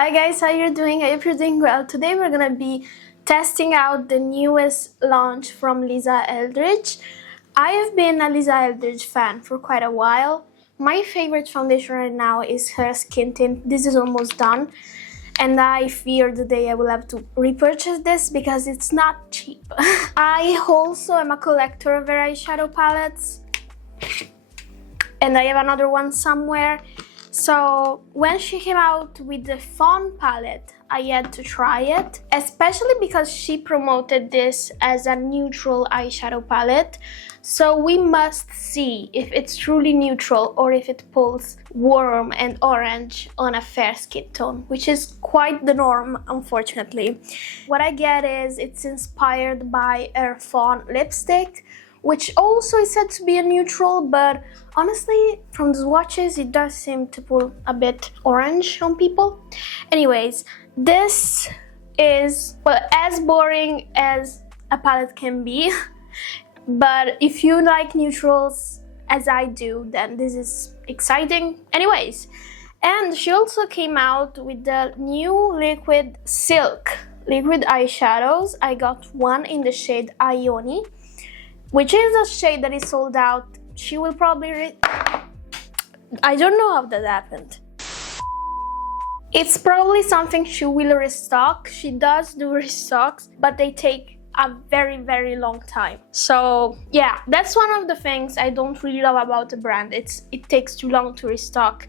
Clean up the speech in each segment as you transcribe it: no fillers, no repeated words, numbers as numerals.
Hi guys, how you doing? I hope you're doing well. Today we're gonna be testing out the newest launch from Lisa Eldridge. I have been a Lisa Eldridge fan for quite a while. My favorite foundation right now is her skin tint. This is almost done, and I fear the day I will have to repurchase this because it's not cheap. I also am a collector of her eyeshadow palettes, and I have another one somewhere. So when she came out with the Fawn palette, I had to try it, especially because she promoted this as a neutral eyeshadow palette. So we must see if it's truly neutral or if it pulls warm and orange on a fair skin tone, which is quite the norm, unfortunately. What I get is it's inspired by her Fawn lipstick, which also is said to be a neutral, but honestly, from the swatches, it does seem to pull a bit orange on people. Anyways, this is, well, as boring as a palette can be, but if you like neutrals, as I do, then this is exciting. Anyways, and she also came out with the new Liquid Silk Liquid Eyeshadows. I got one in the shade Ione, which is a shade that is sold out. She will probably I don't know how that happened. It's probably something she will restock. She does do restocks, but they take a very long time. So yeah, that's one of the things I don't really love about the brand. It takes too long to restock.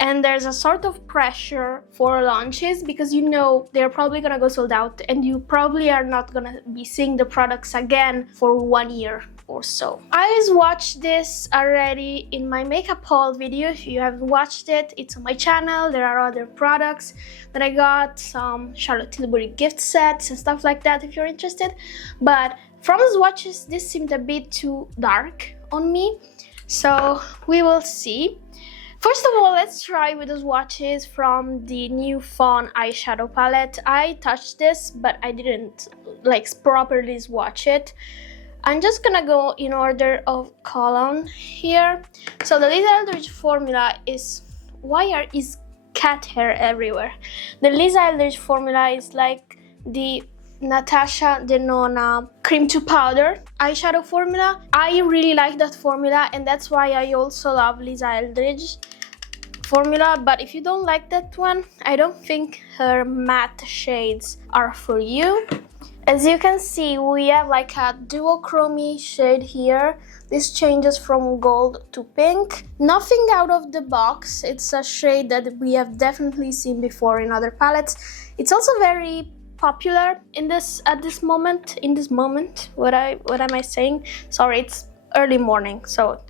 And there's a sort of pressure for launches because you know they're probably gonna go sold out and you probably are not gonna be seeing the products again for 1 year or so. I swatched this already in my makeup haul video. If you haven't watched it, it's on my channel. There are other products that I got, some Charlotte Tilbury gift sets and stuff like that if you're interested. But from the swatches, this seemed a bit too dark on me, so we will see. First of all, let's try with the swatches from the new Fawn eyeshadow palette. I touched this, but I didn't properly swatch it. I'm just gonna go in order of column here. So the Lisa Eldridge formula is, is cat hair everywhere? The Lisa Eldridge formula is like the Natasha Denona cream to powder eyeshadow formula. I really like that formula, and that's why I also love Lisa Eldridge formula. But if you don't like that one, I don't think her matte shades are for you. As you can see, we have like a duochrome shade here. This changes from gold to pink. Nothing out of the box. It's a shade that we have definitely seen before in other palettes. It's also very popular in this moment. What am I saying? Sorry, it's early morning. So,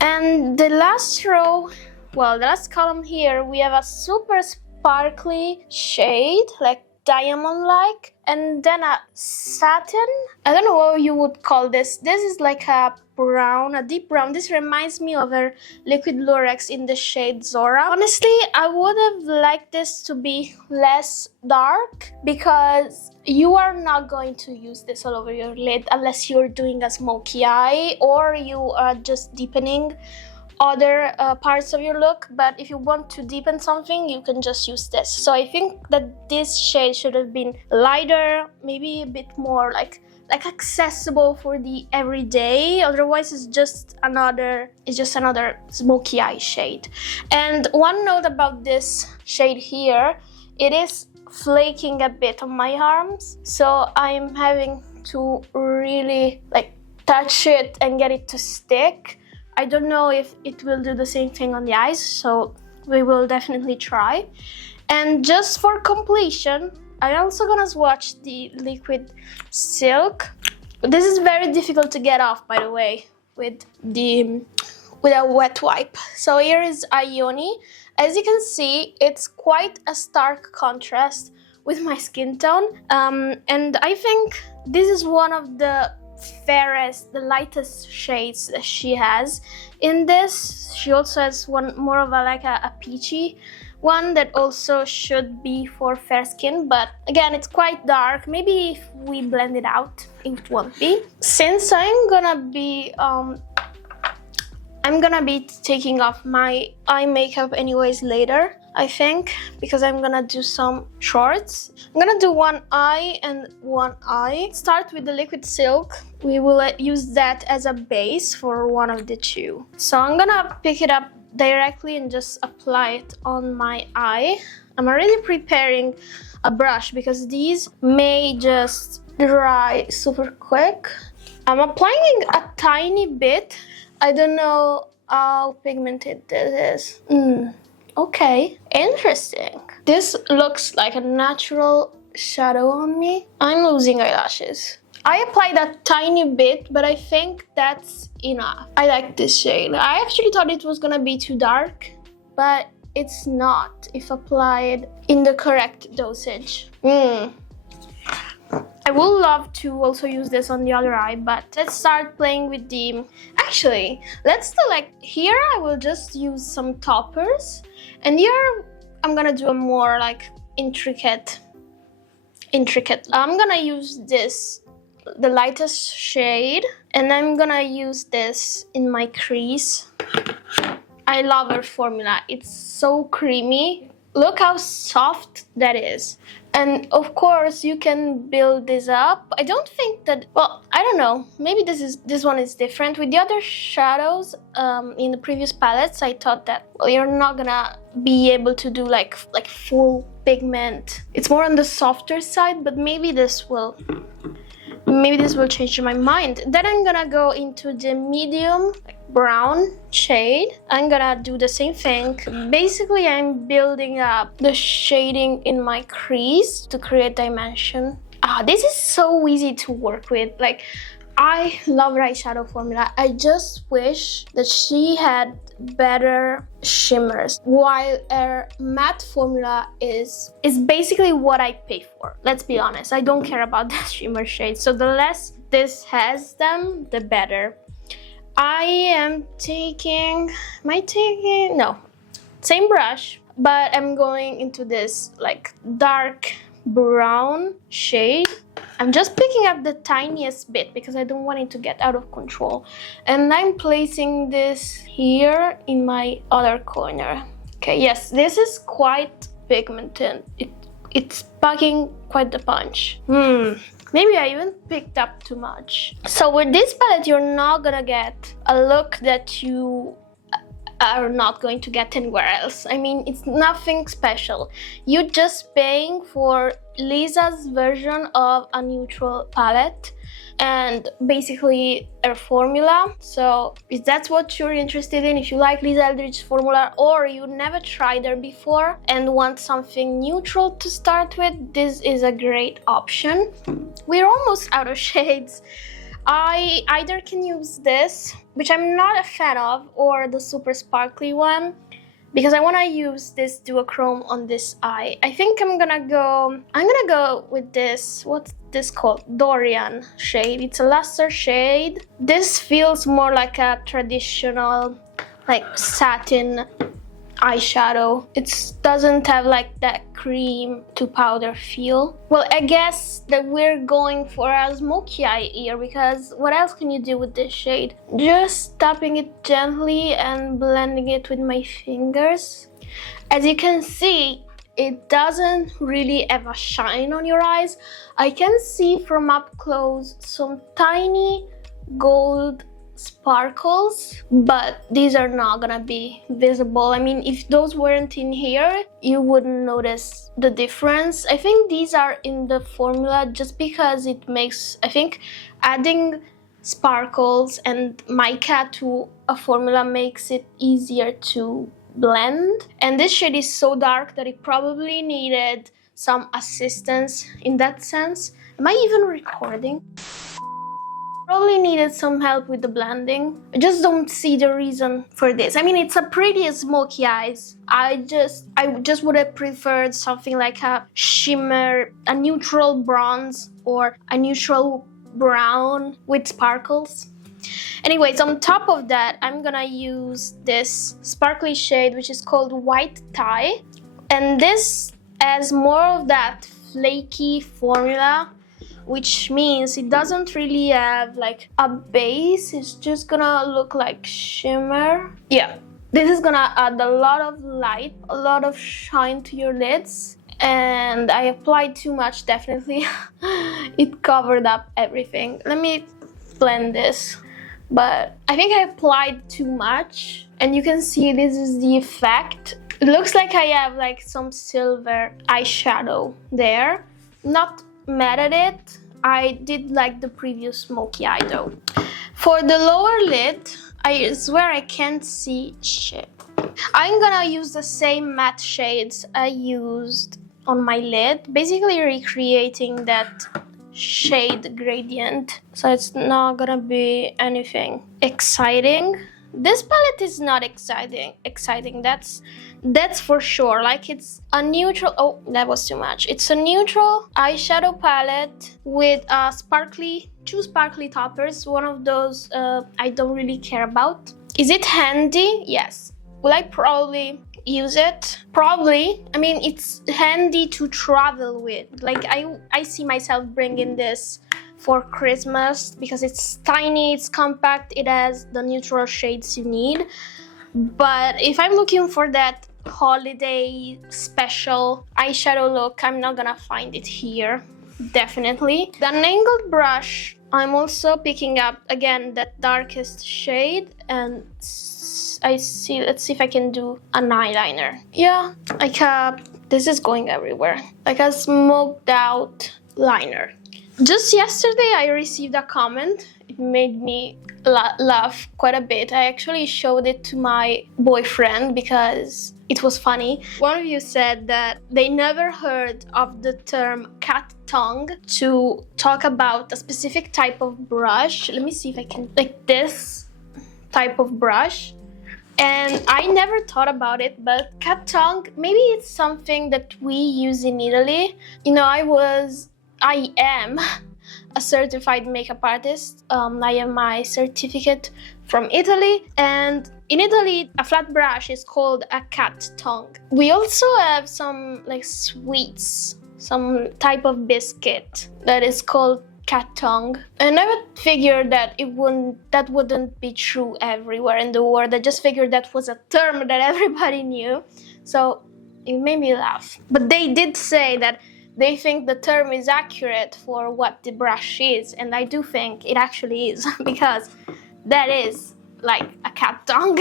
and the last row, well, the last column here, we have a super sparkly shade, like diamond-like, and then a satin. I don't know what you would call this. This is like a brown, a deep brown. This reminds me of her Liquid Lurex in the shade Zora. Honestly, I would have liked this to be less dark because you are not going to use this all over your lid unless you're doing a smoky eye or you are just deepening other parts of your look. But if you want to deepen something, you can just use this. So I think that this shade should have been lighter, maybe a bit more like accessible for the everyday. Otherwise, it's just another smoky eye shade. And one note about this shade here, it is flaking a bit on my arms, so I'm having to really touch it and get it to stick. I don't know if it will do the same thing on the eyes, so we will definitely try. And just for completion, I'm also gonna swatch the Liquid Silk. This is very difficult to get off, by the way, with a wet wipe. So here is Ione. As you can see, it's quite a stark contrast with my skin tone, and I think this is one of the fairest, the lightest shades that she has in this. She also has one more of a peachy one that also should be for fair skin, but again, it's quite dark. Maybe if we blend it out, it won't be. Since I'm gonna be taking off my eye makeup anyways later, I think, because I'm gonna do some shorts. I'm gonna do one eye and one eye. Start with the Liquid Silk. We will use that as a base for one of the two. So I'm gonna pick it up directly and just apply it on my eye. I'm already preparing a brush because these may just dry super quick. I'm applying a tiny bit. I don't know how pigmented this is. Okay, interesting. This looks like a natural shadow on me. I'm losing eyelashes. I applied a tiny bit, but I think that's enough. I like this shade. I actually thought it was gonna be too dark, but it's not if applied in the correct dosage. I would love to also use this on the other eye, but let's start playing with the... Actually, let's do like here I will just use some toppers, and here I'm gonna do a more like intricate. I'm gonna use this, the lightest shade, and I'm gonna use this in my crease. I love her formula. It's so creamy. Look how soft that is. And of course you can build this up. I don't think that, well, I don't know, maybe this one is different. With the other shadows in the previous palettes, I thought that, well, you're not gonna be able to do like full pigment. It's more on the softer side, but maybe this will change my mind. Then I'm gonna go into the medium brown shade. I'm gonna do the same thing. Basically, I'm building up the shading in my crease to create dimension. This is so easy to work with. Like, I love her eyeshadow formula. I just wish that she had better shimmers, while her matte formula is basically what I pay for. Let's be honest, I don't care about the shimmer shades, so the less this has them, the better. I am taking, no, same brush, but I'm going into this like dark brown shade. I'm just picking up the tiniest bit because I don't want it to get out of control. And I'm placing this here in my other corner. Okay, yes, this is quite pigmented. It's packing quite the punch. Maybe I even picked up too much. So with this palette, you're not gonna get a look that you are not going to get anywhere else. I mean, it's nothing special. You're just paying for Lisa's version of a neutral palette and basically her formula. So if that's what you're interested in, if you like Lisa Eldridge's formula or you never tried her before and want something neutral to start with, this is a great option. We're almost out of shades. I either can use this, which I'm not a fan of, or the super sparkly one, because I want to use this duochrome on this eye. I think I'm gonna go with this, what's this called? Dorian shade. It's a luster shade. This feels more like a traditional, like satin eyeshadow. It doesn't have like that cream to powder feel. Well, I guess that we're going for a smoky eye here, because what else can you do with this shade? Just tapping it gently and blending it with my fingers. As you can see, it doesn't really have a shine on your eyes. I can see from up close some tiny gold sparkles, but these are not gonna be visible. I mean, if those weren't in here, you wouldn't notice the difference. I think these are in the formula just because it makes, I think adding sparkles and mica to a formula makes it easier to blend. And this shade is so dark that it probably needed some assistance in that sense. Am I even recording? Probably needed some help with the blending. I just don't see the reason for this. I mean, it's a pretty smoky eyes. I just would have preferred something like a shimmer, a neutral bronze or a neutral brown with sparkles. Anyways, on top of that, I'm gonna use this sparkly shade which is called White Tie, and this has more of that flaky formula, which means it doesn't really have like a base. It's just gonna look like shimmer. Yeah, This is gonna add a lot of light, a lot of shine to your lids. And I applied too much, definitely. It covered up everything. Let me blend this. But I think I applied too much. And you can see this is the effect. It looks like I have like some silver eyeshadow there. Not mad at it. I did like the previous smoky eye though. For the lower lid, I swear I can't see shit. I'm gonna use the same matte shades I used on my lid, basically recreating that shade gradient. So it's not gonna be anything exciting. This palette is not exciting, that's for sure. Like, it's a neutral, oh, that was too much. It's a neutral eyeshadow palette with two sparkly toppers. One of those I don't really care about. Is it handy? Yes. Will I probably use it? Probably. I mean, it's handy to travel with. Like, I see myself bringing this for Christmas because it's tiny, it's compact, it has the neutral shades you need. But if I'm looking for that holiday special eyeshadow look, I'm not gonna find it here, definitely. The angled brush, I'm also picking up again that darkest shade, and let's see if I can do an eyeliner. Yeah, like this is going everywhere. Like a smoked out liner. Just yesterday I received a comment. It made me laugh quite a bit. I actually showed it to my boyfriend because it was funny. One of you said that they never heard of the term cat tongue to talk about a specific type of brush. Let me see if I can, like this type of brush. And I never thought about it, but cat tongue, maybe it's something that we use in Italy. You know, I am a certified makeup artist. I have my certificate from Italy, and in Italy a flat brush is called a cat tongue. We also have some like sweets, some type of biscuit that is called cat tongue. I never figured that that wouldn't be true everywhere in the world. I just figured that was a term that everybody knew, so it made me laugh. But they did say that they think the term is accurate for what the brush is, and I do think it actually is because that is like a cat tongue.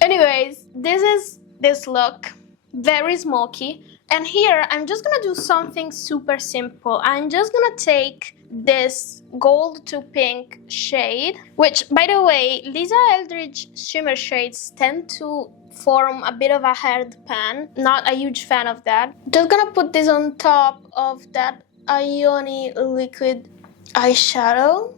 Anyways, this is this look, very smoky, and here I'm just gonna do something super simple. I'm just gonna take this gold to pink shade, which, by the way, Lisa Eldridge shimmer shades tend to form a bit of a hard pan. Not a huge fan of that. Just gonna put this on top of that Ioni liquid eyeshadow.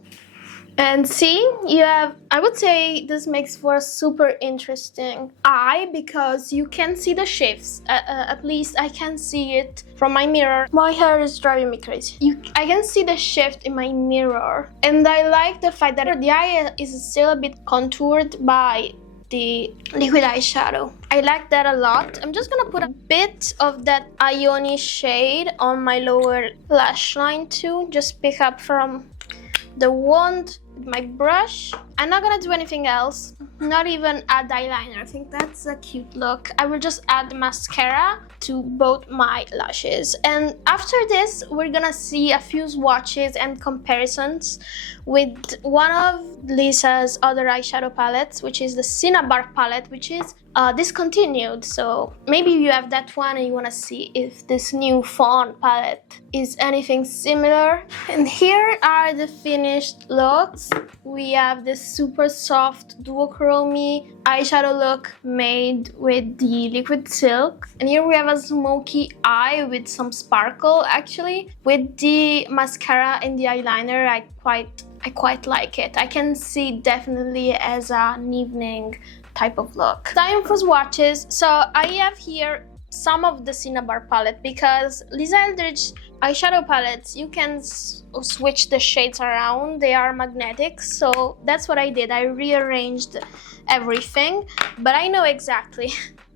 And see, you have, I would say this makes for a super interesting eye because you can see the shifts. At least I can see it from my mirror. My hair is driving me crazy. I can see the shift in my mirror. And I like the fact that the eye is still a bit contoured by the liquid eyeshadow. I like that a lot. I'm just gonna put a bit of that Ioni shade on my lower lash line too. Just pick up from the wand with my brush. I'm not gonna do anything else, not even add eyeliner. I think that's a cute look. I will just add mascara to both my lashes. And after this, we're gonna see a few swatches and comparisons with one of Lisa's other eyeshadow palettes, which is the Cinnabar palette, which is discontinued. So maybe you have that one and you wanna see if this new Fawn palette is anything similar. And here are the finished looks. We have this super soft duochrome eyeshadow look made with the Liquid Silk, and here we have a smoky eye with some sparkle. Actually, with the mascara and the eyeliner, I quite like it. I can see definitely as an evening type of look. Time for swatches. So I have here some of the Cinnabar palette because Lisa Eldridge eyeshadow palettes, you can switch the shades around. They are magnetic, so that's what I did. I rearranged everything, but I know exactly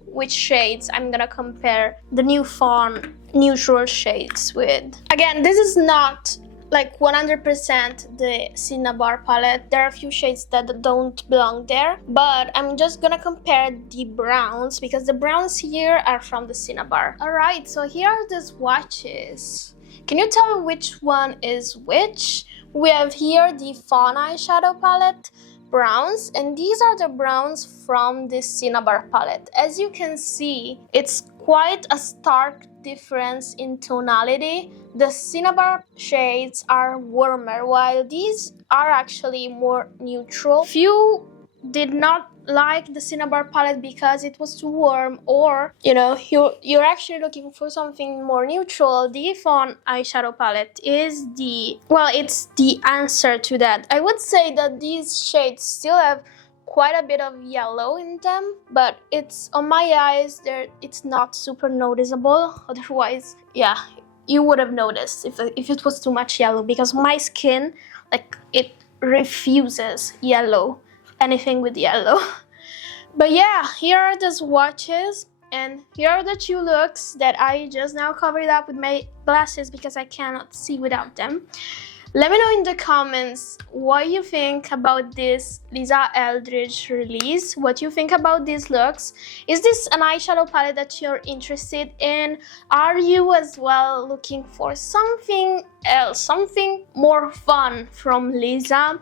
which shades I'm gonna compare the new Fawn neutral shades with. Again, this is not like 100% the Cinnabar palette. There are a few shades that don't belong there, but I'm just gonna compare the browns because the browns here are from the Cinnabar. Alright, so here are the swatches. Can you tell me which one is which? We have here the Fawn Eyeshadow palette browns, and these are the browns from the Cinnabar palette. As you can see, it's quite a stark difference in tonality. The Cinnabar shades are warmer, while these are actually more neutral. Few did not like the Cinnabar palette because it was too warm, or you're actually looking for something more neutral. The Fawn Eyeshadow palette is it's the answer to that. I would say that these shades still have quite a bit of yellow in them, but it's on my eyes it's not super noticeable. Otherwise, yeah, you would have noticed if it was too much yellow, because my skin, like, it refuses yellow, anything with yellow. But yeah, here are the swatches, and here are the two looks that I just now covered up with my glasses because I cannot see without them. Let me know in the comments what you think about this Lisa Eldridge release, what you think about these looks. Is this an eyeshadow palette that you're interested in? Are you as well looking for something else, something more fun from Lisa?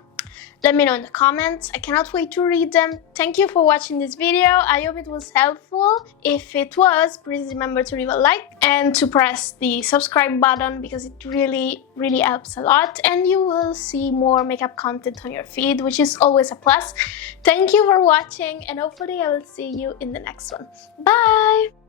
Let me know in the comments. I cannot wait to read them. Thank you for watching this video. I hope it was helpful. If it was, please remember to leave a like and to press the subscribe button because it really, really helps a lot. And you will see more makeup content on your feed, which is always a plus. Thank you for watching, and hopefully I will see you in the next one. Bye!